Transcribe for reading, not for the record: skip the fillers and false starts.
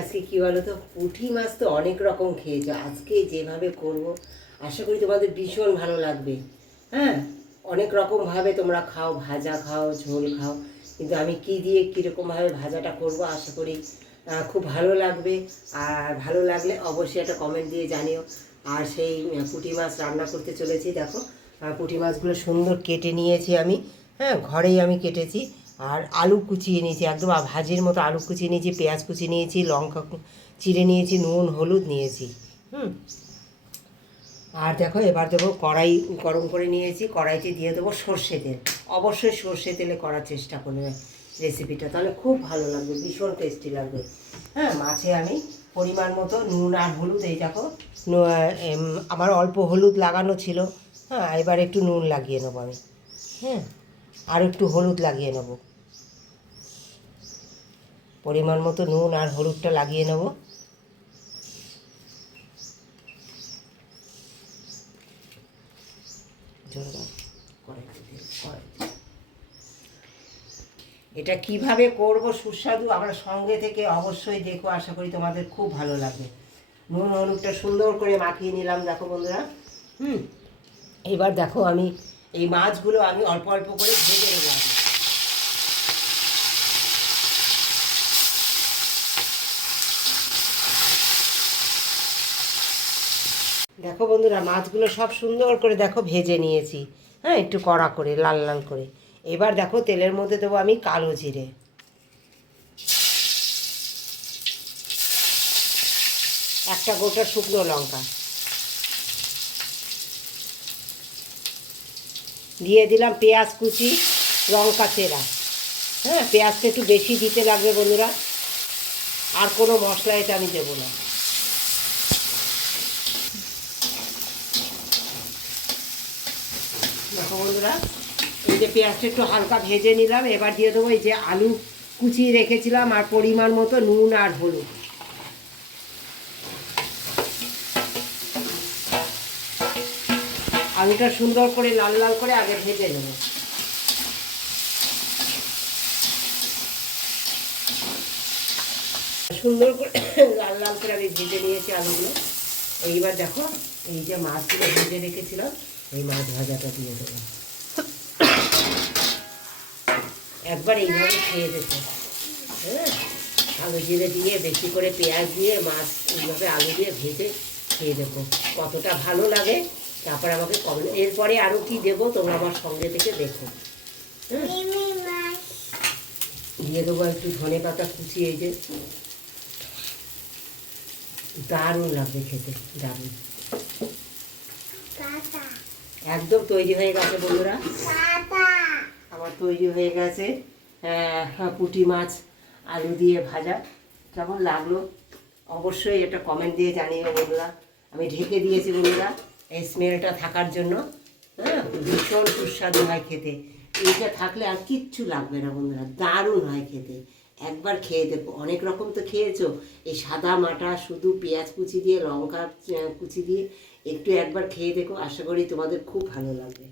আজকে কি বলো তো, পুঁটি মাছ তো অনেক রকম খেয়েছো, আজকে যেভাবে করব আশা করি তোমাদের ভীষণ ভালো লাগবে। হ্যাঁ, অনেক রকমভাবে তোমরা খাও, ভাজা খাও, ঝোল খাও, কিন্তু আমি কি দিয়ে কীরকমভাবে ভাজাটা করব আশা করি খুব ভালো লাগবে। আর ভালো লাগলে অবশ্যই একটা কমেন্ট দিয়ে জানিও। আর সেই পুঁটি মাছ রান্না করতে চলেছি। দেখো পুঁটি মাছগুলো সুন্দর কেটে নিয়েছি আমি। হ্যাঁ, ঘরেই আমি কেটেছি। আর আলু কুচিয়ে নিয়েছি, একদম ভাজির মতো আলু কুচিয়ে নিয়েছি, পেঁয়াজ কুচিয়ে নিয়েছি, লঙ্কা চিড়ে নিয়েছি, নুন হলুদ নিয়েছি। আর দেখো এবার দেবো, কড়াই গরম করে নিয়েছি, কড়াইতে দিয়ে দেবো সর্ষে তেল। অবশ্যই সর্ষে তেলে করার চেষ্টা করবে রেসিপিটা, তাহলে খুব ভালো লাগবে, ভীষণ টেস্টি লাগবে। হ্যাঁ, মাছে আমি পরিমাণ মতো নুন আর হলুদ, এই দেখো আমার অল্প হলুদ লাগানো ছিল। হ্যাঁ, এবার একটু নুন লাগিয়ে নেবো আমি। হ্যাঁ, আর একটু হলুদ লাগিয়ে নেবো, পরিমাণ মতো নুন আর হলুদটা লাগিয়ে নেব। এটা কিভাবে করব সুস্বাদু, আমরা সঙ্গে থেকে অবশ্যই দেখো, আশা করি তোমাদের খুব ভালো লাগবে। নুন হলুদটা সুন্দর করে মাখিয়ে নিলাম, দেখো বন্ধুরা। এবার দেখো আমি এই মাছগুলো আমি অল্প অল্প করে ভেজে নেবো। দেখো বন্ধুরা, মাছগুলো সব সুন্দর করে দেখো ভেজে নিয়েছি। হ্যাঁ, একটু কড়া করে লাল লাল করে। এবার দেখো তেলের মধ্যে দেবো আমি কালো জিরে, একটা গোটা শুকনো লঙ্কা দিয়ে দিলাম, পেঁয়াজ কুচি, লঙ্কা চেরা। হ্যাঁ, পেঁয়াজটা একটু বেশি দিতে লাগবে বন্ধুরা, আর কোনো মশলা এটা আমি দেবো না। দেখো বন্ধুরা, এই যে পেঁয়াজটা একটু হালকা ভেজে নিলাম, এবার দিয়ে দেবো এই যে আলু কুচিয়ে রেখেছিলাম আর পরিমাণ মতো নুন আর হলুদ। আলুটা সুন্দর করে লাল লাল করে আগে ভেজে নেব। সুন্দর করে লাল লাল করে আমি ভেজে নিয়েছি আলুগুলো। এইবার দেখো এই যে মাছগুলো ভেজে রেখেছিলাম, এই মাছ ভাজাটা দিয়ে দেবো। একবার এইভাবে খেয়ে দেখো। হ্যাঁ, আলু জিরে দিয়ে বেশি করে পেঁয়াজ দিয়ে মাছ এইভাবে আলু দিয়ে ভেজে খেয়ে দেখো কতটা ভালো লাগে। তারপর আমাকে কমেন্ট, এরপরে আরও কি দেবো তোমরা আমার সঙ্গে থেকে দেখো। হ্যাঁ, দিয়ে দেবো একটু ধনে পাতা কুচি, এই যে দারুণ লাগবে খেতে, দারুণ। একদম তৈরি হয়ে গেছে বন্ধুরা, আমার তৈরি হয়ে গেছে পুঁটি মাছ আলু দিয়ে ভাজা। কেমন লাগলো অবশ্যই এটা কমেন্ট দিয়ে জানিও বন্ধুরা। আমি ঢেকে দিয়েছি বন্ধুরা এই স্মেলটা থাকার জন্য। হ্যাঁ, ভীষণ সুস্বাদু হয় খেতে, এইটা থাকলে আর কিচ্ছু লাগবে না বন্ধুরা, দারুণ হয় খেতে। একবার খেয়ে দেখো, অনেক রকম তো খেয়েছো, এই সাদা মাটা শুধু পেঁয়াজ কুচি দিয়ে লঙ্কা কুচি দিয়ে একটু একবার খেয়ে দেখো, আশা করি তোমাদের খুব ভালো লাগবে।